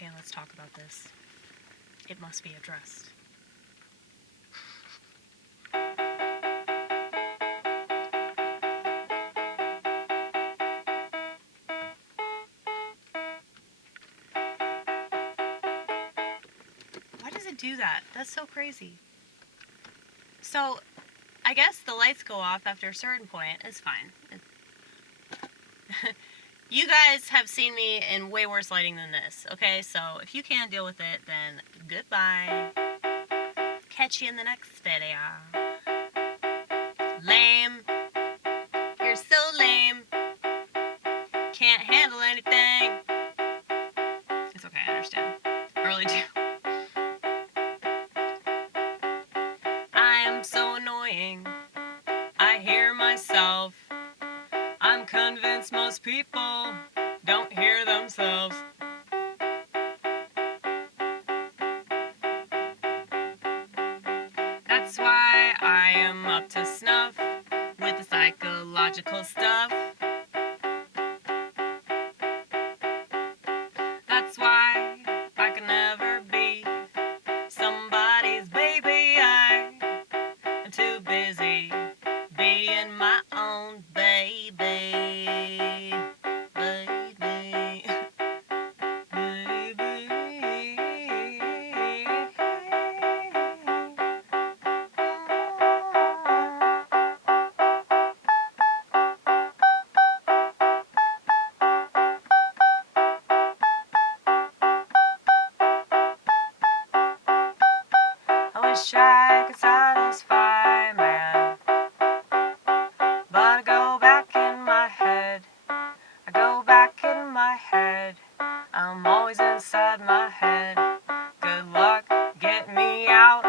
Okay, let's talk about this. It must be addressed. Why does it do that? That's so crazy. So, I guess the lights go off after a certain point. It's fine. You guys have seen me in way worse lighting than this, okay? So, if you can't deal with it, then goodbye. Catch you in the next video. Lame. You're so lame. Can't handle anything. It's okay, I understand. I really do. I am so annoying. I hear myself. I'm convinced most people don't hear themselves. That's why I am up to snuff with the psychological stuff. That's why I can never be somebody's baby. I am too busy being my own baby. Baby. I wish I could satisfy man, but I go back in my head. I go back in my head. I'm always inside my head. Good luck, get me out.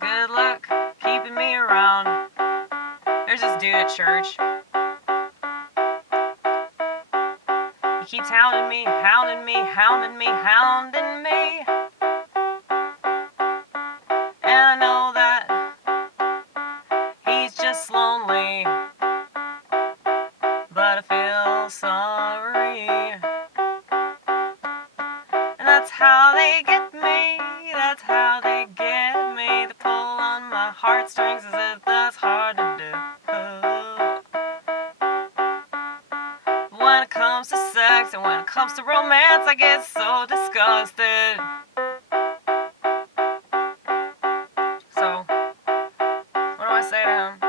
Good luck, keeping me around. There's this dude at church. He keeps hounding me, hounding me, hounding me, hounding me. And I know that he's just lonely, but I feel sorry. And that's how they get me, that's how they get me. They pull on my heartstrings as if that's hard to do. When it comes to sex and when it comes to romance, I get so disgusted. So, what do I say to him?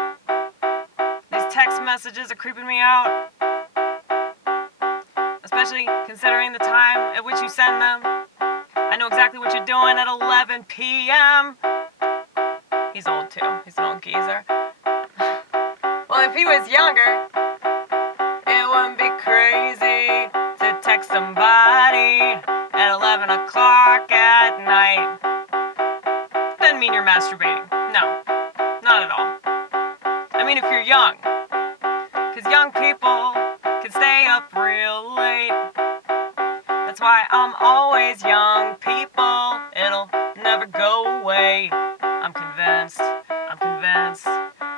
These text messages are creeping me out, especially considering the time at which you send them. I know exactly what you're doing at 11 p.m. He's old too. He's an old geezer. Well, if he was younger, it wouldn't be crazy to text somebody at 11 o'clock at night. Doesn't mean you're masturbating. No, not at all. I mean, if you're young. Because young people can stay up real late. That's why I'm always young people. It'll never go away. I'm convinced.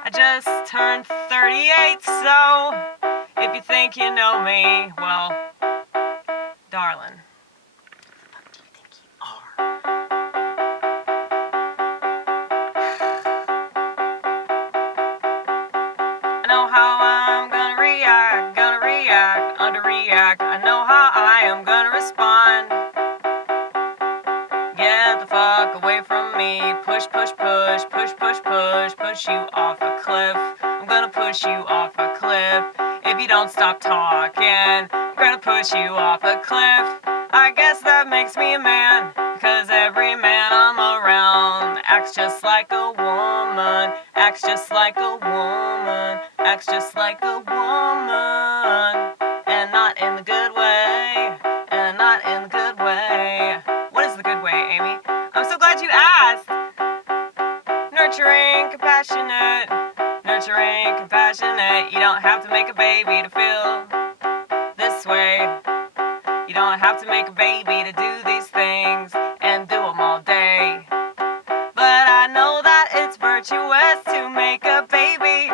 I just turned 38, so if you think you know me, well, darling, what the fuck do you think you are? I know how I'm gonna react, underreact. I know how I am gonna respond. Get the fuck away from me. Push you off a cliff. I'm gonna push you off a cliff. If you don't stop talking, I'm gonna push you off a cliff. I guess that makes me a man, because every man I'm around acts just like a woman, acts just like a woman, acts just like a woman, and not in the good way, and not in the good way. What is the good way, Amy? I'm so glad you asked. Nurturing, compassionate. You don't have to make a baby to feel this way. You don't have to make a baby to do these things and do them all day. But I know that it's virtuous to make a baby.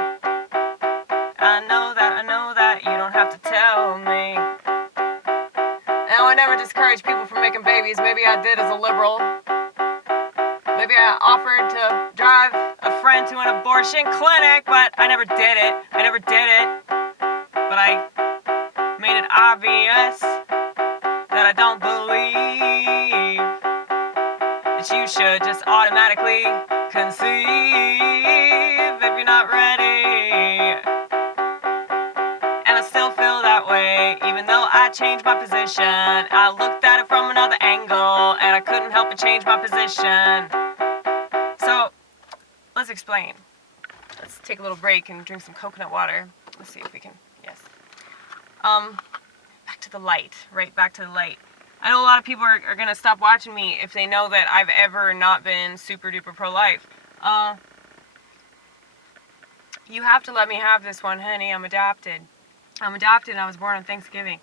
I know that you don't have to tell me. never discourage people from making babies. Maybe I did as a liberal. Maybe I offered to drive a friend to an abortion clinic, but I never did it. But I made it obvious that I don't believe that you should just automatically conceive if you're not ready. And I still feel that way, even though I changed my position. I looked at it from another angle, and I couldn't help but change my position. So, let's explain. Let's take a little break and drink some coconut water. Let's see if we can, yes. Back to the light, right? Back to the light. I know a lot of people are going to stop watching me if they know that I've ever not been super duper pro-life. You have to let me have this one, honey. I'm adopted and I was born on Thanksgiving.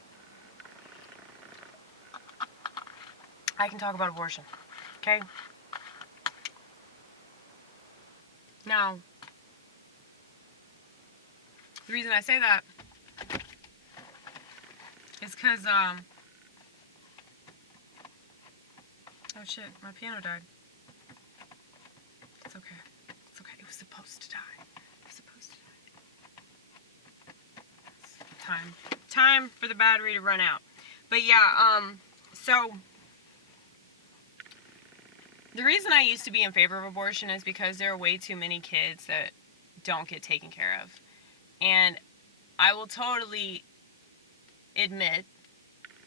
I can talk about abortion, okay? Now, the reason I say that is because, oh shit, my piano died. It's okay. It's okay. It was supposed to die. Time for the battery to run out. But yeah, so the reason I used to be in favor of abortion is because there are way too many kids that don't get taken care of. And I will totally admit,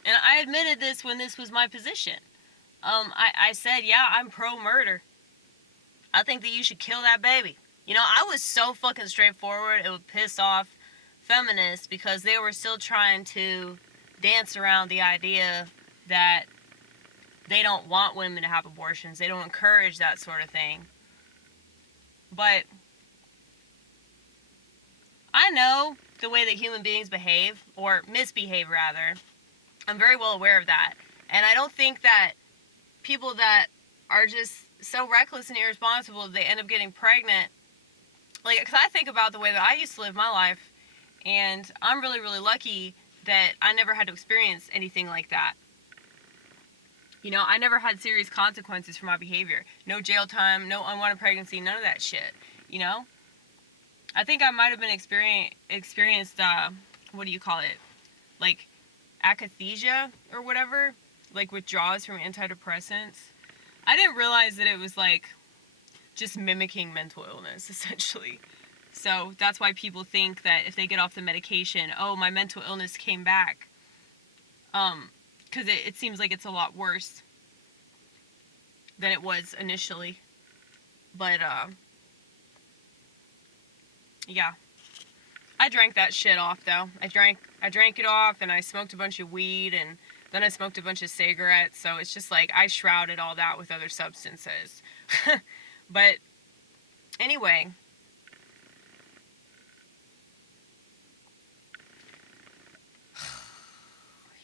and I admitted this when this was my position. I said, yeah, I'm pro-murder. I think that you should kill that baby. You know, I was so fucking straightforward, it would piss off feminists because they were still trying to dance around the idea that they don't want women to have abortions. They don't encourage that sort of thing. But I know the way that human beings behave, or misbehave rather. I'm very well aware of that. And I don't think that people that are just so reckless and irresponsible that they end up getting pregnant, like, because I think about the way that I used to live my life, and I'm really, really lucky that I never had to experience anything like that. You know, I never had serious consequences for my behavior. No jail time, no unwanted pregnancy, none of that shit, you know? I think I might have been experienced, what do you call it? Like, akathisia or whatever? Like, withdrawals from antidepressants. I didn't realize that it was, like, just mimicking mental illness, essentially. So that's why people think that if they get off the medication, oh, my mental illness came back. Because it seems like it's a lot worse than it was initially. But, yeah. I drank that shit off, though. I drank it off, and I smoked a bunch of weed, and then I smoked a bunch of cigarettes, so it's just like I shrouded all that with other substances. But, anyway.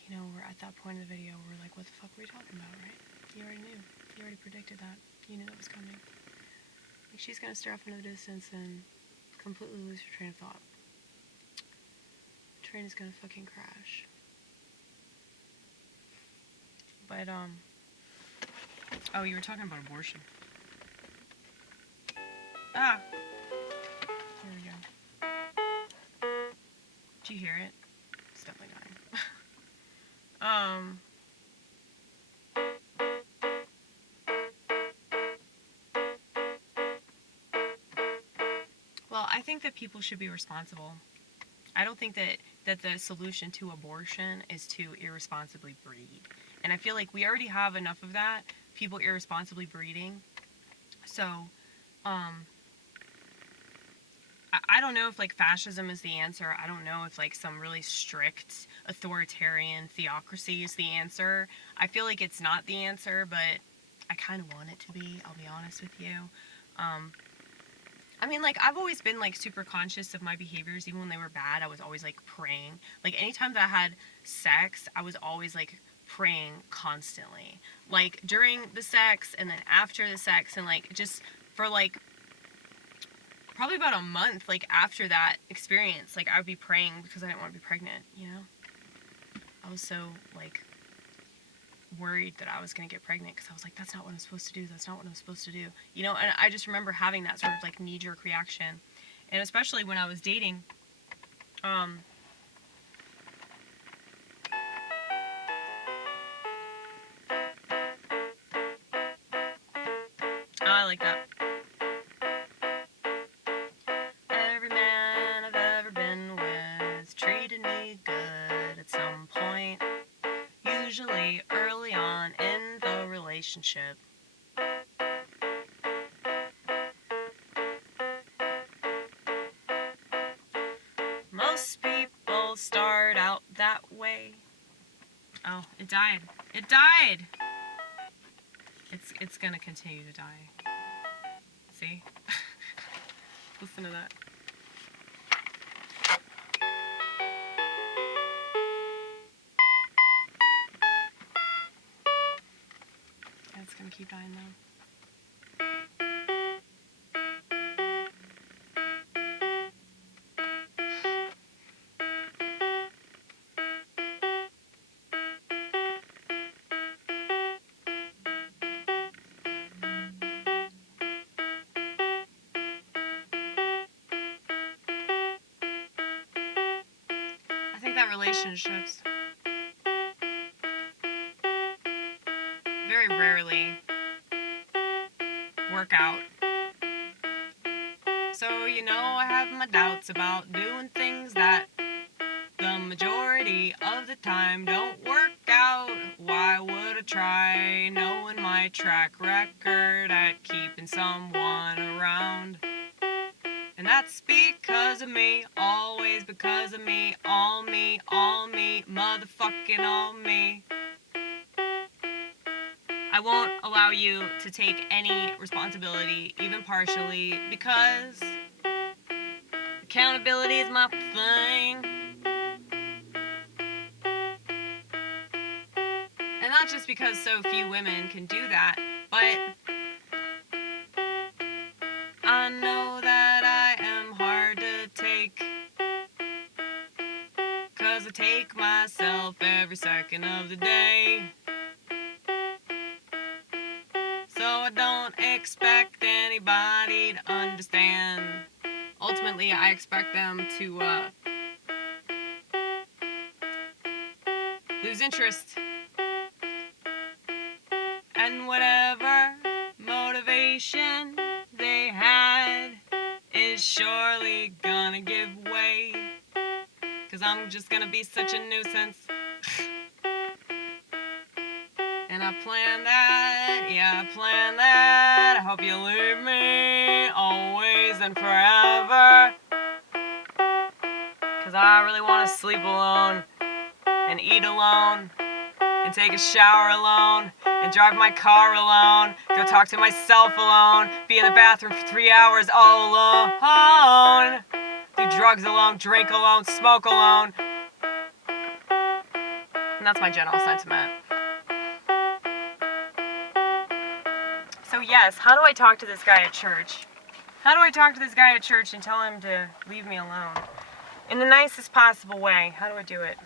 You know, we're at that point in the video where we're like, what the fuck were we talking about, right? You already knew. You already predicted that. You knew that was coming. Like, she's gonna stare off into the distance and completely lose her train of thought. The train is gonna fucking crash. But, oh, you were talking about abortion. Ah! Here we go. Did you hear it? It's definitely dying. Well, I think that people should be responsible. I don't think that the solution to abortion is to irresponsibly breed. And I feel like we already have enough of that, people irresponsibly breeding. So, I don't know if, like, fascism is the answer. I don't know if, like, some really strict authoritarian theocracy is the answer. I feel like it's not the answer, but I kind of want it to be, I'll be honest with you. I mean, like, I've always been, like, super conscious of my behaviors. Even when they were bad, I was always, like, praying. Like, anytime that I had sex, I was always, like, praying constantly. Like, during the sex, and then after the sex, and, like, just for, like, probably about a month, like, after that experience, like, I would be praying because I didn't want to be pregnant, you know? I was so, like, worried that I was going to get pregnant because I was like, that's not what I'm supposed to do. That's not what I'm supposed to do. You know, and I just remember having that sort of like knee-jerk reaction. And especially when I was dating, I like that. Every man I've ever been with treated me good at some point, usually early on in the relationship. Most people start out that way. Oh, it died. It died! It's gonna continue to die. See? Listen to that. It's gonna keep dying though. I think that relationships very rarely work out. So, you know, I have my doubts about doing things that the majority of the time don't work out. Why would I try, knowing my track record at keeping someone around? And that's because of me, always because of me, all me, motherfucking all me. I won't allow you to take any responsibility, even partially, because accountability is my thing. And not just because so few women can do that, but I know that I am hard to take, 'cause I take myself every second of the day. So I don't expect anybody to understand. Ultimately, I expect them to lose interest. And whatever motivation they had is surely gonna give way, 'cause I'm just gonna be such a nuisance. And I planned that, yeah, I planned that. I hope you leave me always and forever, 'cause I really want to sleep alone and eat alone and take a shower alone and drive my car alone, go talk to myself alone, be in the bathroom for 3 hours all alone, do drugs alone, drink alone, smoke alone. And that's my general sentiment. So yes, how do I talk to this guy at church? How do I talk to this guy at church and tell him to leave me alone? In the nicest possible way. How do I do it?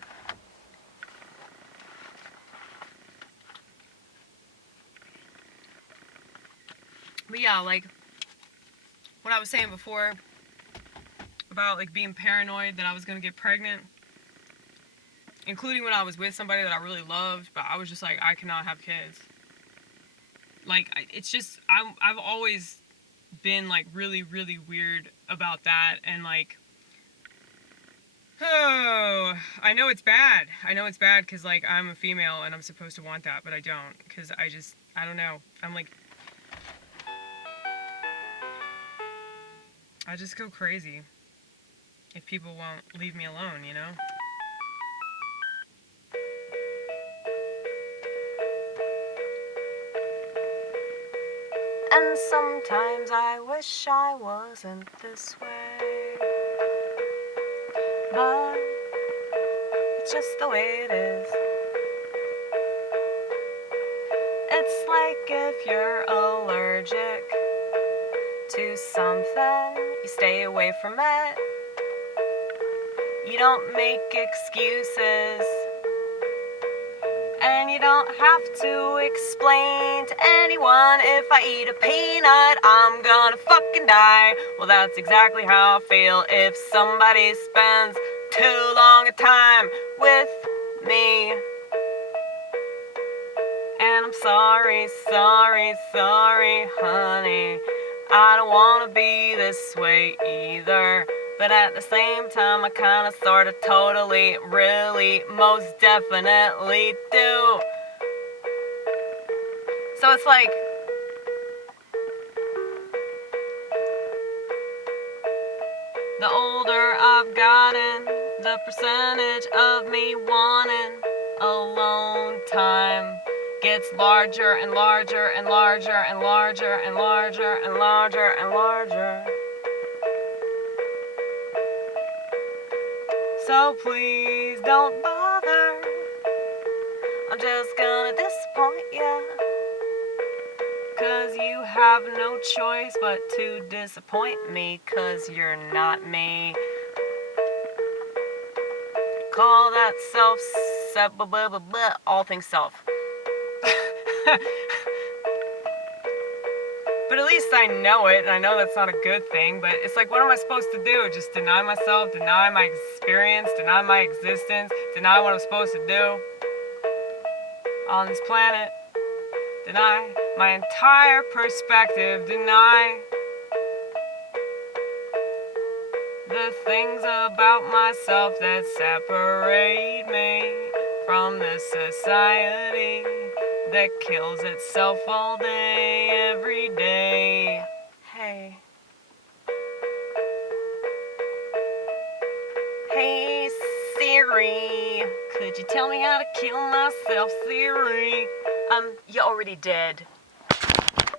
But yeah, like what I was saying before about like being paranoid that I was gonna get pregnant, including when I was with somebody that I really loved, but I was just like, I cannot have kids. Like, it's just, I've always been like really, really weird about that, and like, oh, I know it's bad. I know it's bad because like I'm a female and I'm supposed to want that, but I don't, because I don't know. I'm like, I just go crazy if people won't leave me alone, you know? And sometimes I wish I wasn't this way, but it's just the way it is. It's like if you're allergic to something, you stay away from it. You don't make excuses, and And you don't have to explain to anyone, if I eat a peanut, I'm gonna fucking die. Well, that's exactly how I feel if somebody spends too long a time with me. And I'm sorry, honey. I don't wanna be this way either. But at the same time, I kinda, sorta, totally, really, most definitely do. So it's like, the older I've gotten, the percentage of me wanting alone time gets larger and larger and larger and larger and larger and larger and larger. So please don't bother, I'm just gonna disappoint ya. 'Cause you have no choice but to disappoint me, 'cause you're not me. Call that all things self. But at least I know it, and I know that's not a good thing, but it's like, what am I supposed to do? Just deny myself, deny my experience, deny my existence, deny what I'm supposed to do on this planet, deny my entire perspective, deny the things about myself that separate me from this society that kills itself all day, every day. Hey. Hey Siri, could you tell me how to kill myself, Siri? You already did.